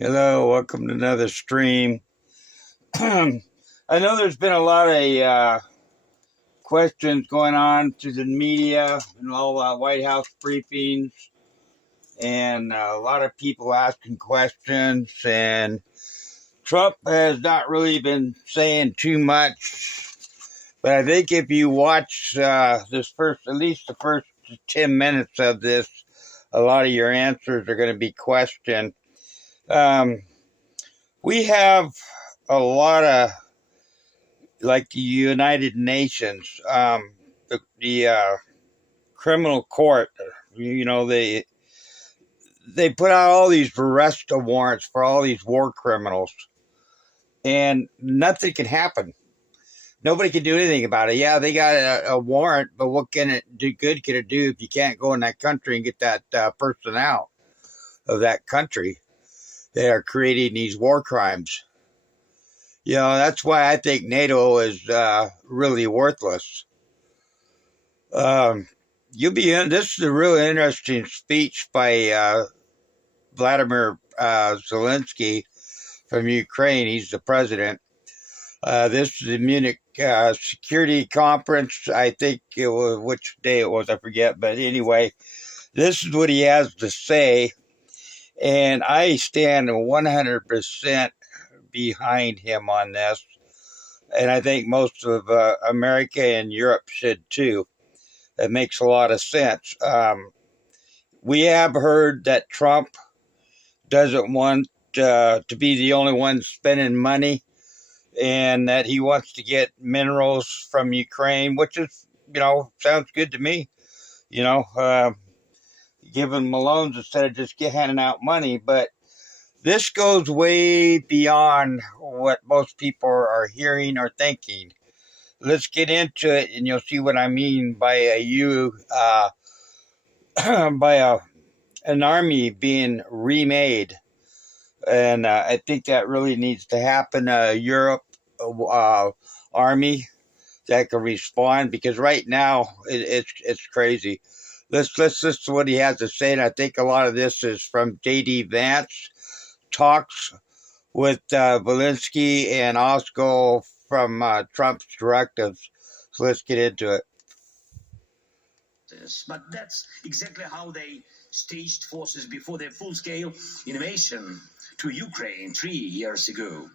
Hello, welcome to another stream. I know there's been a lot of questions going on through the media and all White House briefings, and a lot of people asking questions. And Trump has not really been saying too much, but I think if you watch at least the first 10 minutes of this, a lot of your answers are going to be questioned. We have a lot of, like, the United Nations, the criminal court. They put out all these arrest warrants for all these war criminals, and nothing can happen. Nobody can do anything about it. Yeah, they got a warrant, but what can it do? Good can it do if you can't go in that country and get that person out of that country? They are creating these war crimes. That's why I think NATO is really worthless. This is a really interesting speech by Vladimir Zelensky from Ukraine. He's the president. This is the Munich Security Conference. I think it was, which day it was, I forget. But anyway, this is what he has to say. And I stand 100% behind him on this. And I think most of America and Europe should too. It makes a lot of sense. We have heard that Trump doesn't want to be the only one spending money, and that he wants to get minerals from Ukraine, which is, sounds good to me. Giving them loans instead of just handing out money. But this goes way beyond what most people are hearing or thinking. Let's get into it, and you'll see what I mean by an army being remade. And I think that really needs to happen. Europe army that can respond, because right now it's crazy. Let's listen to what he has to say, and I think a lot of this is from J.D. Vance talks with Zelensky, and also from Trump's directives. So let's get into it. But that's exactly how they staged forces before their full-scale invasion to Ukraine 3 years ago.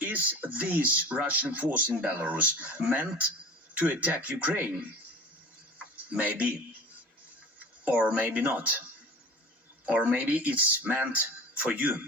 Is this Russian force in Belarus meant to attack Ukraine? Maybe. Or maybe not. Or maybe it's meant for you.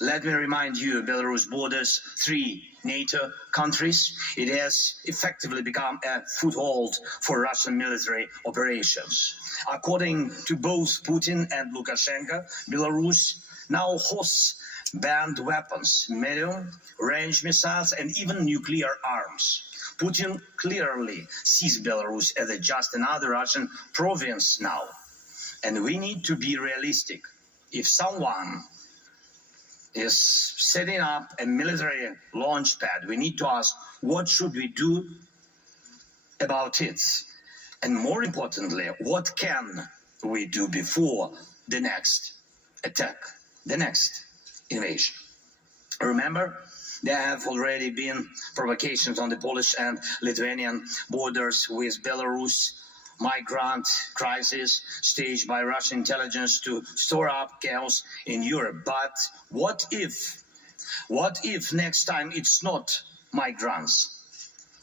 Let me remind you, Belarus borders 3 NATO countries. It has effectively become a foothold for Russian military operations. According to both Putin and Lukashenko, Belarus now hosts banned weapons, medium-range missiles, and even nuclear arms. Putin clearly sees Belarus as just another Russian province now. And we need to be realistic. If someone is setting up a military launch pad, we need to ask, what should we do about it? And more importantly, what can we do before the next attack, the next invasion? Remember, there have already been provocations on the Polish and Lithuanian borders with Belarus, migrant crisis staged by Russian intelligence to store up chaos in Europe. But what if next time it's not migrants?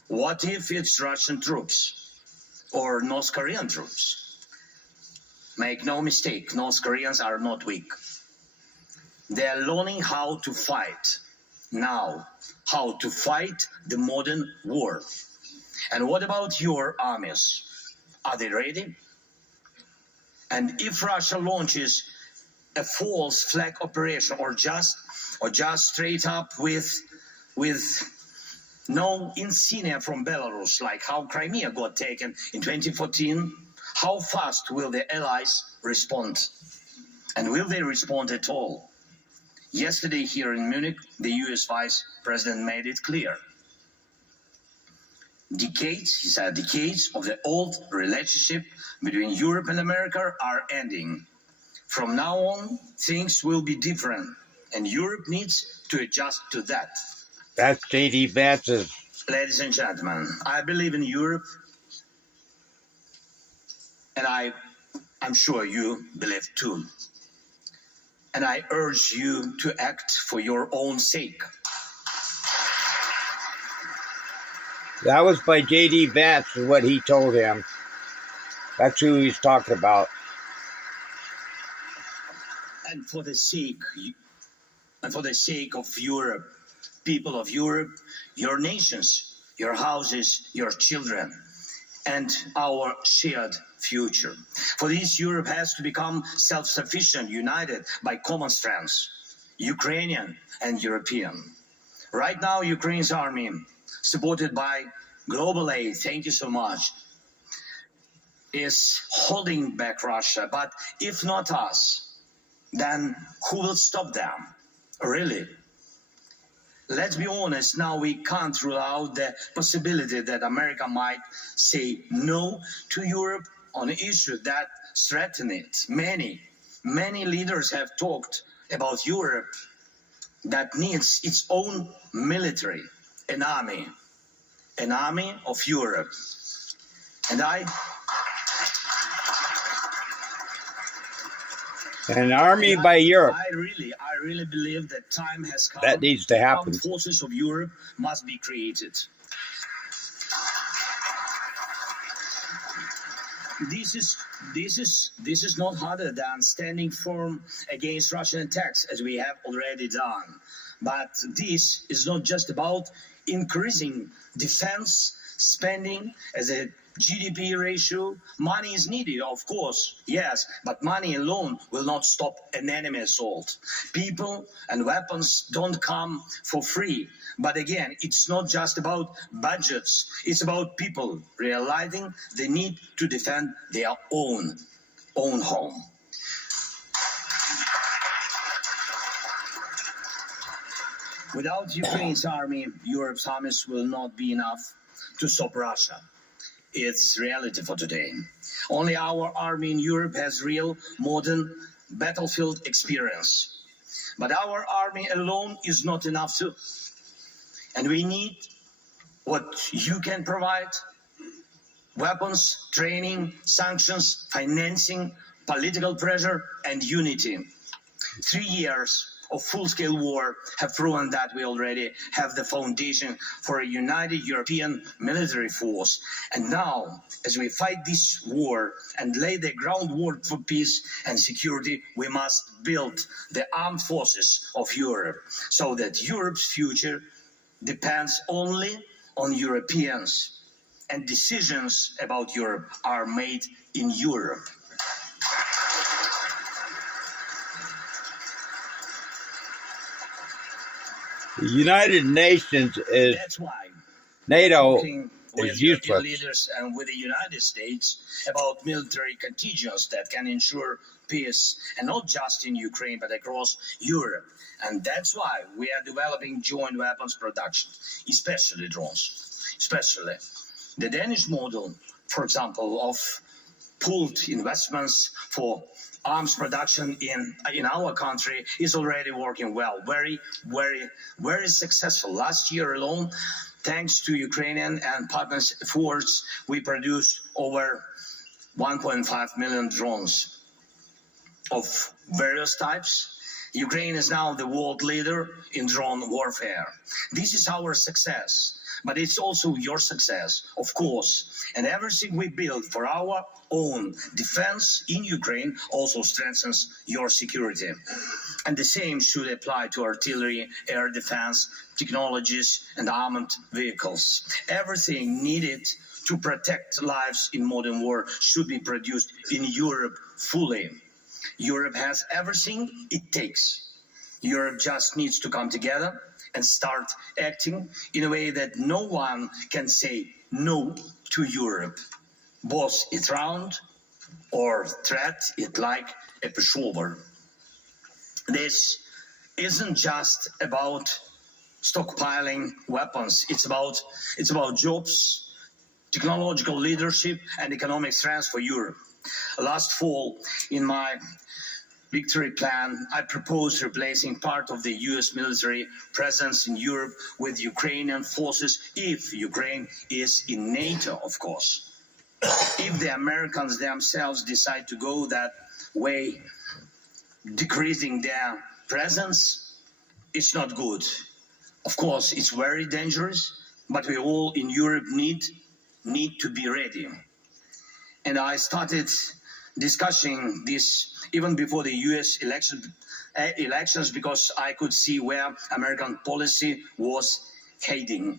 What if it's Russian troops or North Korean troops? Make no mistake, North Koreans are not weak. They are learning how to fight now, how to fight the modern war. And what about your armies? Are they ready? And if Russia launches a false flag operation, or just straight up with no insignia from Belarus, like how Crimea got taken in 2014, how fast will the allies respond? And will they respond at all? Yesterday here in Munich, the US Vice President made it clear. He said, decades of the old relationship between Europe and America are ending. From now on, things will be different, and Europe needs to adjust to that. That's J.D. Vance's. Ladies and gentlemen, I believe in Europe, and I'm sure you believe too. And I urge you to act for your own sake. That was by J.D. Vance, is what he told him. That's who he's talking about. And for the sake of Europe, people of Europe, your nations, your houses, your children, and our shared future. For this, Europe has to become self-sufficient, united by common strengths, Ukrainian and European. Right now, Ukraine's army, supported by global aid, thank you so much, is holding back Russia. But if not us, then who will stop them? Really? Let's be honest, now we can't rule out the possibility that America might say no to Europe on an issue that threatens it. Many leaders have talked about Europe that needs its own military, an army of Europe. And An army by Europe. I really believe that time has come. That needs to happen. Armed forces of Europe must be created. This is not harder than standing firm against Russian attacks, as we have already done. But this is not just about increasing defense spending as a GDP ratio. Money is needed, of course, yes, but money alone will not stop an enemy assault. People and weapons don't come for free. But again, it's not just about budgets. It's about people realizing the need to defend their own home. Without Ukraine's army, Europe's armies will not be enough to stop Russia. It's reality for today. Only our army in Europe has real modern battlefield experience. But our army alone is not enough too. And we need what you can provide: weapons, training, sanctions, financing, political pressure, and unity. 3 years of full-scale war have proven that we already have the foundation for a united European military force. And now, as we fight this war and lay the groundwork for peace and security, we must build the armed forces of Europe so that Europe's future depends only on Europeans, and decisions about Europe are made in Europe. The United Nations is That's why NATO talking with is European useless. leaders and with the United States about military contingents that can ensure peace, and not just in Ukraine but across Europe. And that's why we are developing joint weapons production, especially drones. Especially the Danish model, for example, of pooled investments for arms production in our country is already working well, very successful. Last year alone, thanks to Ukrainian and partners' efforts, we produced over 1.5 million drones of various types. Ukraine is now the world leader in drone warfare. This is our success, but it's also your success, of course. And everything we build for our own defense in Ukraine also strengthens your security. And the same should apply to artillery, air defense, technologies, and armored vehicles. Everything needed to protect lives in modern war should be produced in Europe fully. Europe has everything it takes. Europe just needs to come together and start acting in a way that no one can say no to Europe. Boss it round or threat it like a pushover. This isn't just about stockpiling weapons. It's about jobs, technological leadership, and economic strength for Europe. Last fall, in my victory plan, I propose replacing part of the US military presence in Europe with Ukrainian forces if Ukraine is in NATO, of course. If the Americans themselves decide to go that way, decreasing their presence, it's not good. Of course, it's very dangerous, but we all in Europe need to be ready. And I started discussing this even before the US elections because I could see where American policy was heading.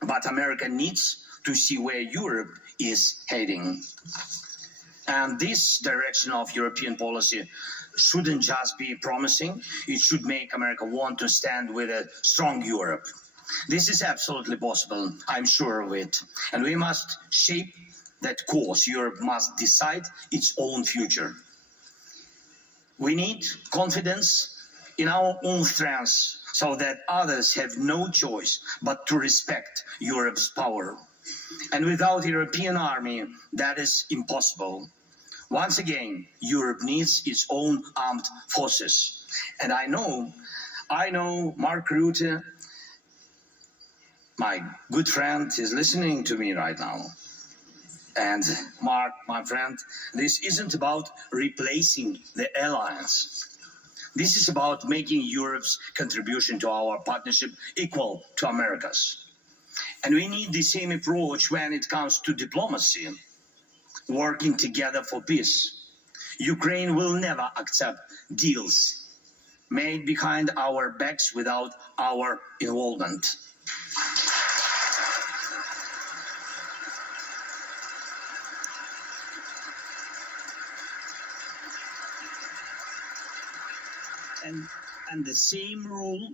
But America needs to see where Europe is heading. And this direction of European policy shouldn't just be promising, it should make America want to stand with a strong Europe. This is absolutely possible, I'm sure of it. And we must shape that course. Europe must decide its own future. We need confidence in our own strengths so that others have no choice but to respect Europe's power. And without a European army, that is impossible. Once again, Europe needs its own armed forces. And I know Mark Rutte, my good friend, is listening to me right now. And Mark, my friend, this isn't about replacing the alliance. This is about making Europe's contribution to our partnership equal to America's. And we need the same approach when it comes to diplomacy, working together for peace. Ukraine will never accept deals made behind our backs without our involvement. And the same rule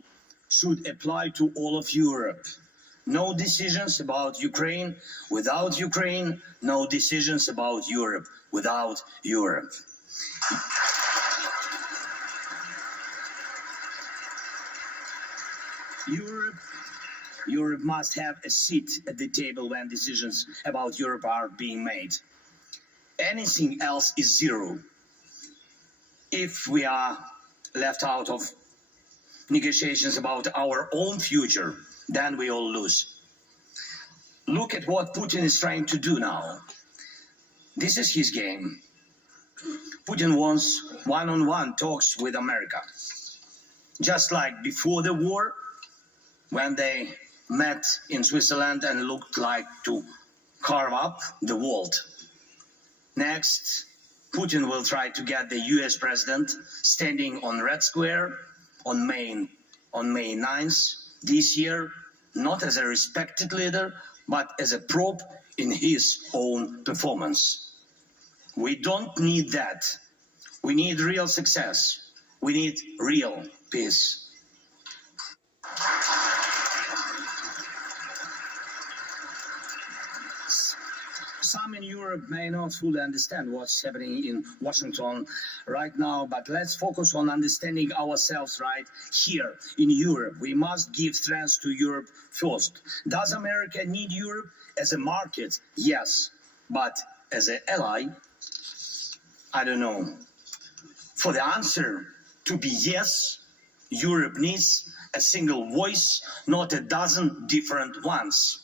should apply to all of Europe. No decisions about Ukraine without Ukraine, no decisions about Europe without Europe. Europe must have a seat at the table when decisions about Europe are being made. Anything else is zero. If we are left out of negotiations about our own future, then we all lose. Look at what Putin is trying to do now. This is his game. Putin wants one-on-one talks with America. Just like before the war, when they met in Switzerland and looked like to carve up the world. Next, Putin will try to get the US president standing on Red Square on May 9th this year, not as a respected leader, but as a prop in his own performance. We don't need that. We need real success. We need real peace. Some in Europe may not fully understand what's happening in Washington right now, but let's focus on understanding ourselves right here in Europe. We must give strength to Europe first. Does America need Europe as a market? Yes, but as an ally? I don't know. For the answer to be yes, Europe needs a single voice, not a dozen different ones.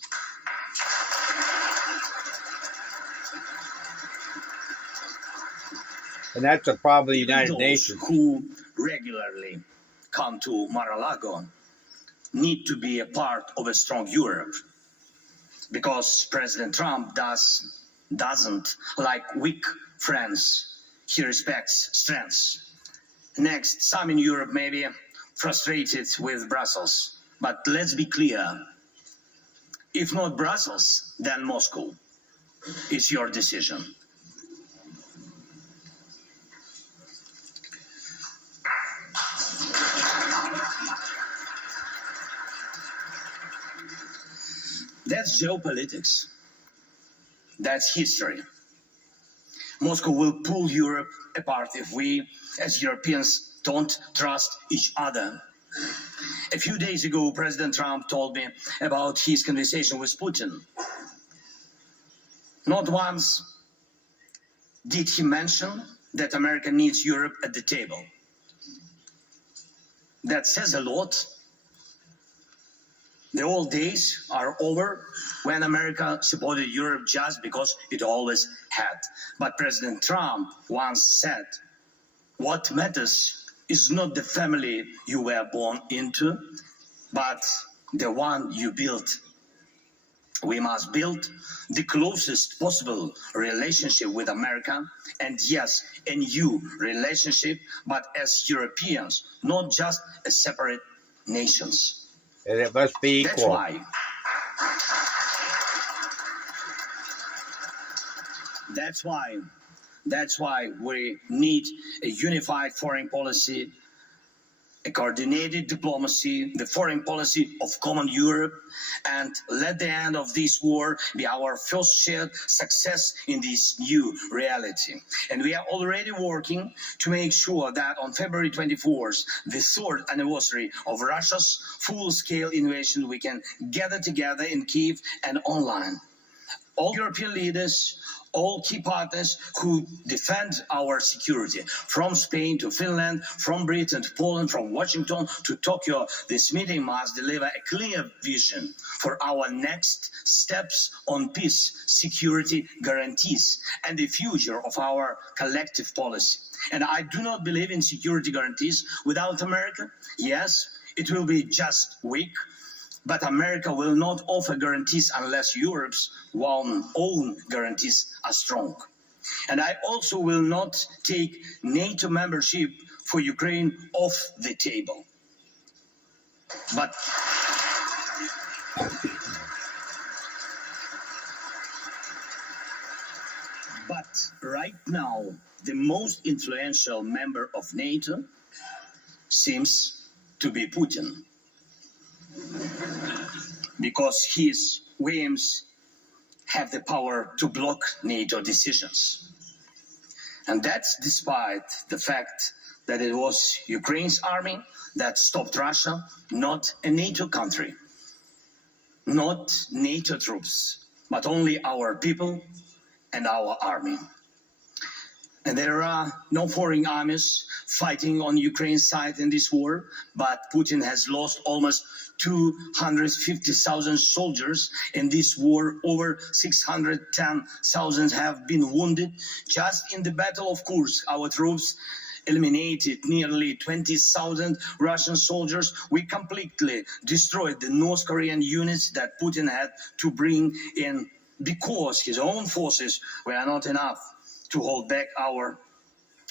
And that's a problem of the United Those Nations. who regularly come to Mar-a-Lago need to be a part of a strong Europe, because President Trump doesn't like weak friends. He respects strengths. Next, some in Europe may be frustrated with Brussels, but let's be clear. If not Brussels, then Moscow. It's your decision. That's geopolitics. That's history. Moscow will pull Europe apart if we, as Europeans, don't trust each other. A few days ago, President Trump told me about his conversation with Putin. Not once did he mention that America needs Europe at the table. That says a lot. The old days are over when America supported Europe just because it always had. But President Trump once said, what matters is not the family you were born into, but the one you built. We must build the closest possible relationship with America, and yes, a new relationship, but as Europeans, not just as separate nations. And it must be equal. That's why we need a unified foreign policy, a coordinated diplomacy, the foreign policy of common Europe, and let the end of this war be our first shared success in this new reality. And we are already working to make sure that on February 24th, the third anniversary of Russia's full-scale invasion, we can gather together in Kyiv and online. All European leaders, all key partners who defend our security, from Spain to Finland, from Britain to Poland, from Washington to Tokyo, this meeting must deliver a clear vision for our next steps on peace, security guarantees, and the future of our collective policy. And I do not believe in security guarantees without America. Yes, it will be just weak, but America will not offer guarantees unless Europe's own guarantees are strong. And I also will not take NATO membership for Ukraine off the table. But right now, the most influential member of NATO seems to be Putin, because his whims have the power to block NATO decisions. And that's despite the fact that it was Ukraine's army that stopped Russia, not a NATO country, not NATO troops, but only our people and our army. And there are no foreign armies fighting on Ukraine's side in this war, but Putin has lost almost 250,000 soldiers in this war. Over 610,000 have been wounded. Just in the Battle of Kursk, our troops eliminated nearly 20,000 Russian soldiers. We completely destroyed the North Korean units that Putin had to bring in because his own forces were not enough to hold back our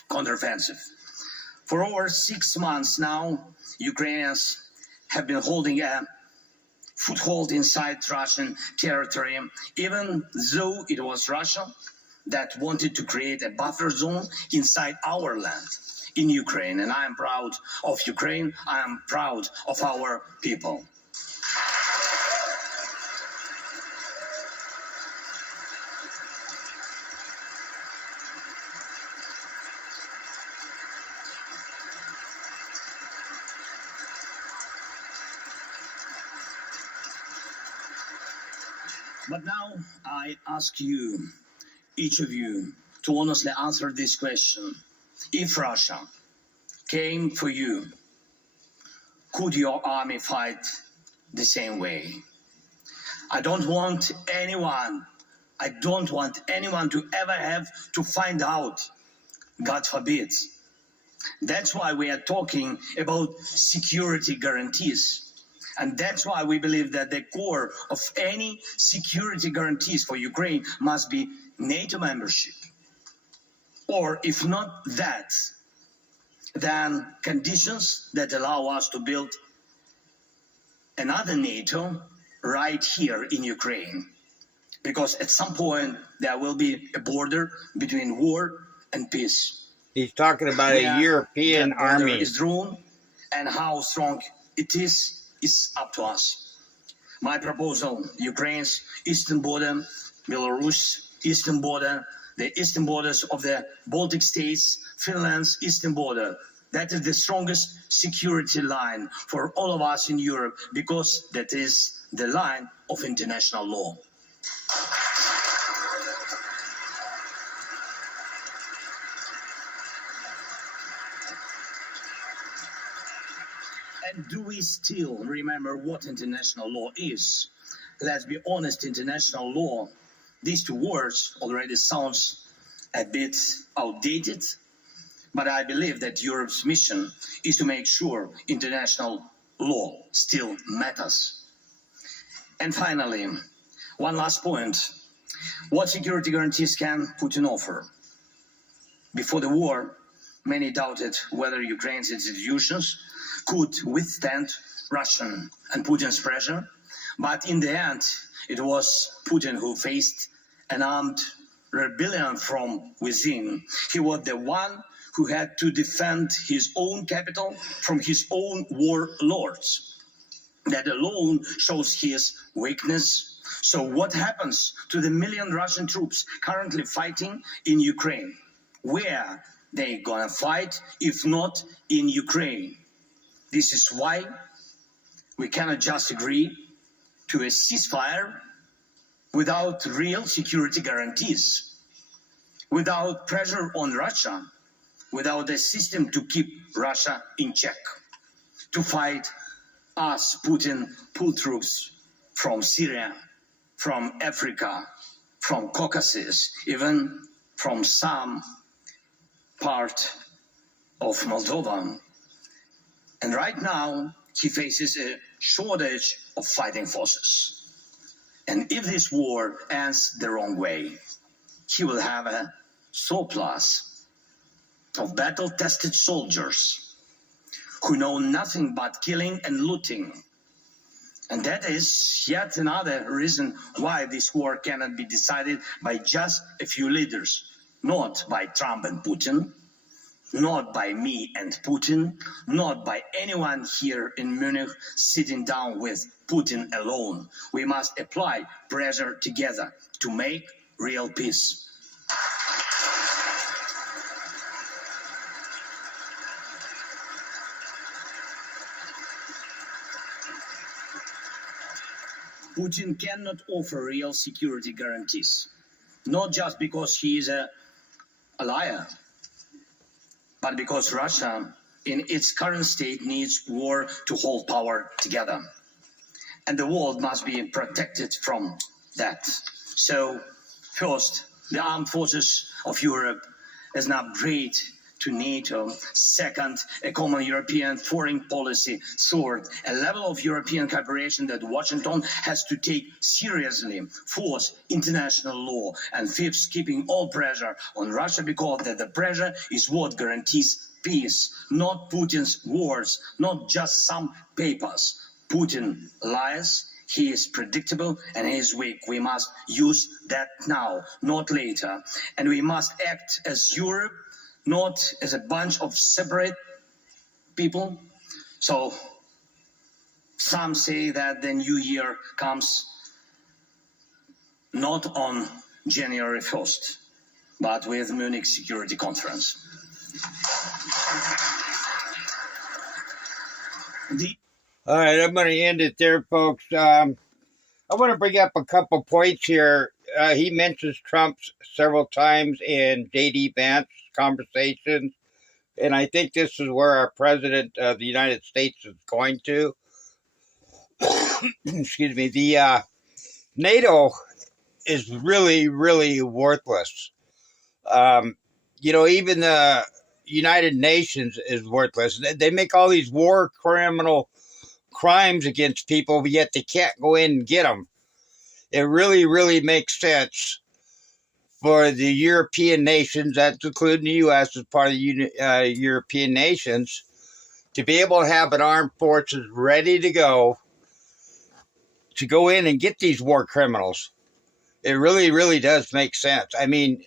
counteroffensive. For over 6 months now, Ukrainians have been holding a foothold inside Russian territory, even though it was Russia that wanted to create a buffer zone inside our land in Ukraine. And I am proud of Ukraine. I am proud of our people. But now I ask you, each of you, to honestly answer this question. If Russia came for you, could your army fight the same way? I don't want anyone to ever have to find out, God forbid. That's why we are talking about security guarantees. And that's why we believe that the core of any security guarantees for Ukraine must be NATO membership. Or if not that, then conditions that allow us to build another NATO right here in Ukraine. Because at some point there will be a border between war and peace. He's talking about a European army. Is drawn, and how strong it is up to us. My proposal: Ukraine's eastern border, Belarus eastern border, the eastern borders of the Baltic states, Finland's eastern border. That is the strongest security line for all of us in Europe, because that is the line of international law. And do we still remember what international law is? Let's be honest, international law, these two words already sounds a bit outdated, but I believe that Europe's mission is to make sure international law still matters. And finally, one last point. What security guarantees can Putin offer? Before the war, many doubted whether Ukraine's institutions could withstand Russian and Putin's pressure, but in the end, it was Putin who faced an armed rebellion from within. He was the one who had to defend his own capital from his own warlords. That alone shows his weakness. So what happens to the million Russian troops currently fighting in Ukraine? Where they gonna fight if not in Ukraine? This is why we cannot just agree to a ceasefire without real security guarantees, without pressure on Russia, without a system to keep Russia in check, to fight us, Putin, pull troops from Syria, from Africa, from Caucasus, even from some part of Moldova. And right now, he faces a shortage of fighting forces. And if this war ends the wrong way, he will have a surplus of battle-tested soldiers who know nothing but killing and looting. And that is yet another reason why this war cannot be decided by just a few leaders, not by Trump and Putin, not by me and Putin, not by anyone here in Munich sitting down with Putin alone. We must apply pressure together to make real peace. Putin cannot offer real security guarantees, not just because he is a liar, but because Russia, in its current state, needs war to hold power together. And the world must be protected from that. So, first, the armed forces of Europe as an upgrade to NATO. Second, a common European foreign policy. Third, a level of European cooperation that Washington has to take seriously. Fourth, international law. And fifth, keeping all pressure on Russia, because that the pressure is what guarantees peace, not Putin's words, not just some papers. Putin lies. He is predictable and he is weak. We must use that now, not later. And we must act as Europe, not as a bunch of separate people. So some say that the new year comes not on January 1st, but with Munich Security Conference. All right, I'm going to end it there, folks. I want to bring up a couple points here. He mentions Trump several times in J.D. Vance conversations, and I think this is where our president of the United States is going to. Excuse me. The NATO is really, really worthless. Even the United Nations is worthless. They make all these war crimes against people, but yet they can't go in and get them. It really, really makes sense for the European nations, that's including the U.S. as part of the European nations, to be able to have an armed forces ready to go in and get these war criminals. It really, really does make sense. I mean,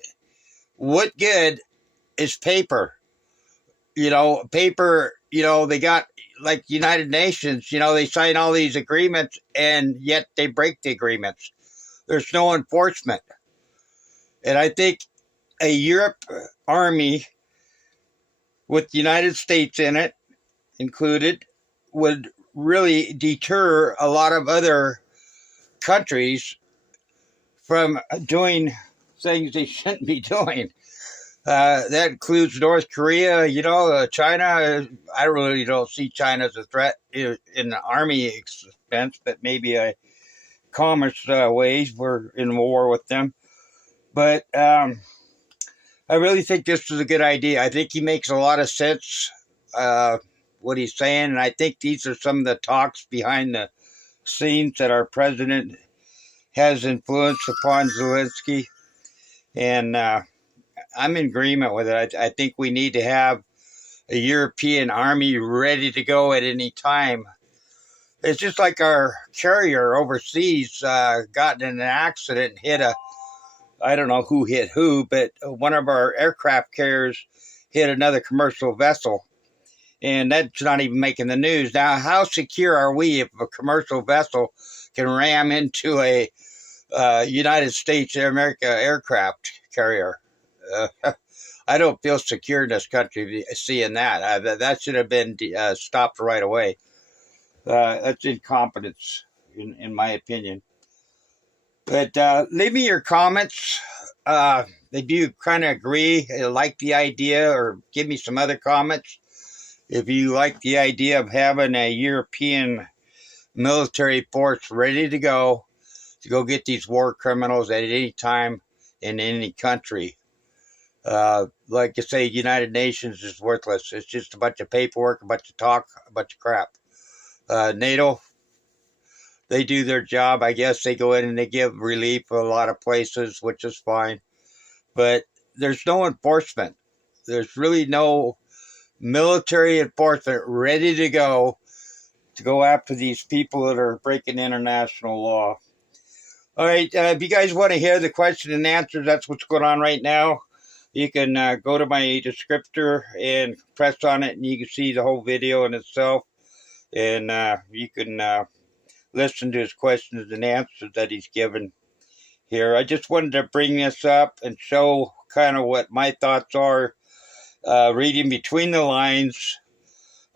what good is paper? They got, like United Nations, they sign all these agreements and yet they break the agreements. There's no enforcement. And I think a Europe army with the United States in it included would really deter a lot of other countries from doing things they shouldn't be doing. That includes North Korea, China. I really don't see China as a threat in the army expense, but maybe a commerce ways. We're in war with them. But I really think this is a good idea. I think he makes a lot of sense, what he's saying. And I think these are some of the talks behind the scenes that our president has influence upon Zelensky. And I'm in agreement with it. I think we need to have a European army ready to go at any time. It's just like our carrier overseas got in an accident and hit I don't know who hit who, but one of our aircraft carriers hit another commercial vessel. And that's not even making the news. Now, how secure are we if a commercial vessel can ram into a United States of America aircraft carrier? I don't feel secure in this country seeing that. That should have been stopped right away. That's incompetence, in my opinion. But leave me your comments. If you kind of agree, like the idea, or give me some other comments. If you like the idea of having a European military force ready to go get these war criminals at any time in any country. Like I say, United Nations is worthless. It's just a bunch of paperwork, a bunch of talk, a bunch of crap. NATO, they do their job. I guess they go in and they give relief a lot of places, which is fine. But there's no enforcement. There's really no military enforcement ready to go after these people that are breaking international law. All right, if you guys want to hear the question and answers, that's what's going on right now. You can go to my descriptor and press on it, and you can see the whole video in itself. And you can listen to his questions and answers that he's given here. I just wanted to bring this up and show kind of what my thoughts are, reading between the lines.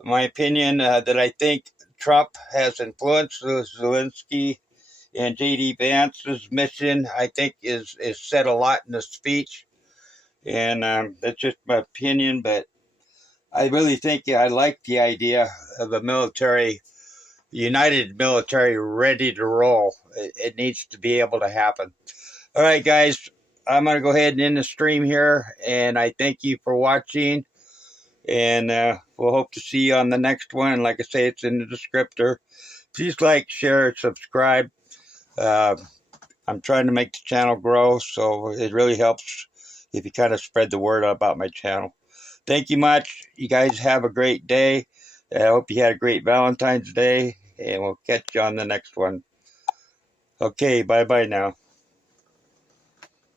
My opinion that I think Trump has influenced Zelensky, and J.D. Vance's mission, I think, is said a lot in the speech. And that's just my opinion, but I really think I like the idea of a united military ready to roll. It needs to be able to happen. All right, guys, I'm going to go ahead and end the stream here, and I thank you for watching, and we'll hope to see you on the next one. Like I say, it's in the descriptor. Please like, share, subscribe. I'm trying to make the channel grow, so it really helps if you kind of spread the word about my channel. Thank you much. You guys have a great day. I hope you had a great Valentine's Day, and we'll catch you on the next one. Okay, bye-bye now.